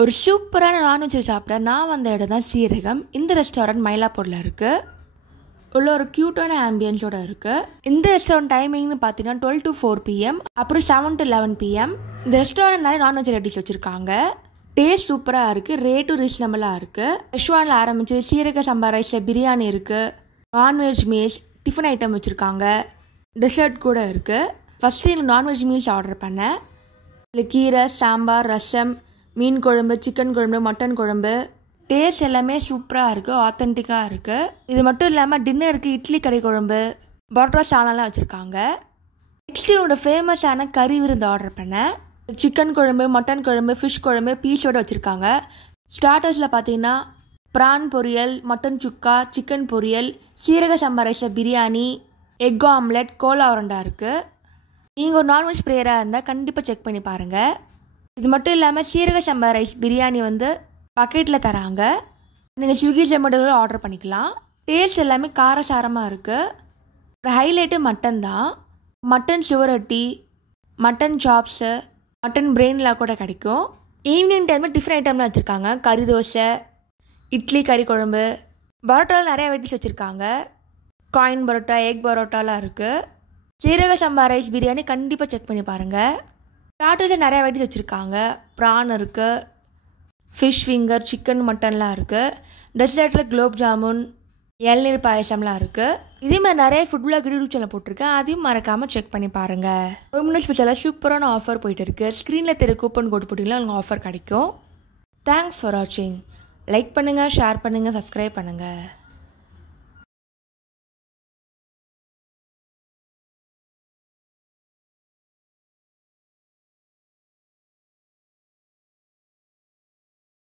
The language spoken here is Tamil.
ஒரு சூப்பரான நான்வெஜ் சாப்பிட நான் வந்த இடம் தான் சீரகம். இந்த ரெஸ்டாரண்ட் மயிலாப்பூரில் இருக்குது. உள்ள ஒரு க்யூட்டான ஆம்பியன்ஸோடு இருக்குது. இந்த ரெஸ்டாரண்ட் டைமிங்னு பார்த்தீங்கன்னா 12 to 4 PM, அப்புறம் 7 to 11 PM. இந்த ரெஸ்டாரண்ட் நிறைய நான்வெஜ் வெரைட்டிஸ் வச்சுருக்காங்க. டேஸ்ட் சூப்பராக இருக்குது, ரேட்டும் ரீசனபிளாக இருக்குது. ரெஸ்டாரண்டில் ஆரம்பித்து சீரக சம்பா ரைஸில் பிரியாணி இருக்குது, நான்வெஜ் மீல்ஸ், டிஃபன் ஐட்டம் வச்சுருக்காங்க, டெசர்ட் கூட இருக்குது. ஃபஸ்ட்டு எனக்கு நான்வெஜ் மீல்ஸ் ஆர்டர் பண்ணேன். இல்லை கீரை, சாம்பார், ரசம், மீன் குழம்பு, சிக்கன் குழம்பு, மட்டன் குழம்பு. டேஸ்ட் எல்லாமே சூப்பராக இருக்குது, ஆத்தென்டிக்காக இருக்குது. இது மட்டும் இல்லாமல் டின்னருக்கு இட்லி கறி குழம்பு, பரோட்டா சாலெல்லாம் வச்சுருக்காங்க. நெக்ஸ்ட் என்னோட ஃபேமஸான கறி விருந்து ஆர்டர் பண்ணேன். சிக்கன் குழம்பு, மட்டன் குழம்பு, ஃபிஷ் குழம்பு பீஸோடு வச்சுருக்காங்க. ஸ்டார்டர்ஸில் பார்த்தீங்கன்னா ப்ரான் பொரியல், மட்டன் சுக்கா, சிக்கன் பொரியல், சீரக சம்பா ரைஸில் பிரியாணி, எக் ஆம்லெட், கோலா உருண்டா இருக்குது. நீங்கள் ஒரு நான்வெஜ் ப்ரேயராக இருந்தால் கண்டிப்பாக செக் பண்ணி பாருங்கள். இது மட்டும் இல்லாமல் சீரக சம்பா ரைஸ் பிரியாணி பக்கெட்டில் தராங்க. நீங்கள் ஸ்விக்கி ஜொமேட்டோவில் ஆர்டர் பண்ணிக்கலாம். டேஸ்ட் எல்லாமே காரசாரமாக இருக்குது. ஒரு ஹைலைட்டு மட்டன் தான். மட்டன் சுவரொட்டி, மட்டன் சாப்ஸு, மட்டன் பிரெயின்லாம் கூட கிடைக்கும். ஈவினிங் டைமில் டிஃபன் ஐட்டம்லாம் வச்சுருக்காங்க. கறி தோசை, இட்லி கறி குழம்பு, பரோட்டாவில் நிறையா வெரைட்டிஸ் வச்சுருக்காங்க. காயின் பரோட்டா, எக் பரோட்டாலாம் இருக்குது. சீரக சம்பா ரைஸ் பிரியாணி கண்டிப்பாக செக் பண்ணி பாருங்கள். ஸ்டார்டர்ஸில் நிறையா வெரைட்டிஸ் வச்சுருக்காங்க. ப்ரான் இருக்குது, ஃபிஷ் ஃபிங்கர், சிக்கன், மட்டன்லாம் இருக்குது. டெசர்ட்டில் குலோப் ஜாமுன், இளநீர் பாயசம்லாம் இருக்குது. இதே மாதிரி நிறைய ஃபுட் விளாக் யூடியூப் சேனல் போட்டிருக்கேன், அதையும் மறக்காமல் செக் பண்ணி பாருங்கள். ரொம்ப ஸ்பெஷலாக சூப்பரான ஆஃபர் போயிட்டு இருக்குது. ஸ்க்ரீனில் தெரிய கூப்பன் கோட் போட்டிங்கன்னா உங்களுக்கு ஆஃபர் கிடைக்கும். தேங்க்ஸ் ஃபார் வாட்சிங். லைக் பண்ணுங்கள், ஷேர் பண்ணுங்கள், சப்ஸ்கிரைப் பண்ணுங்கள்.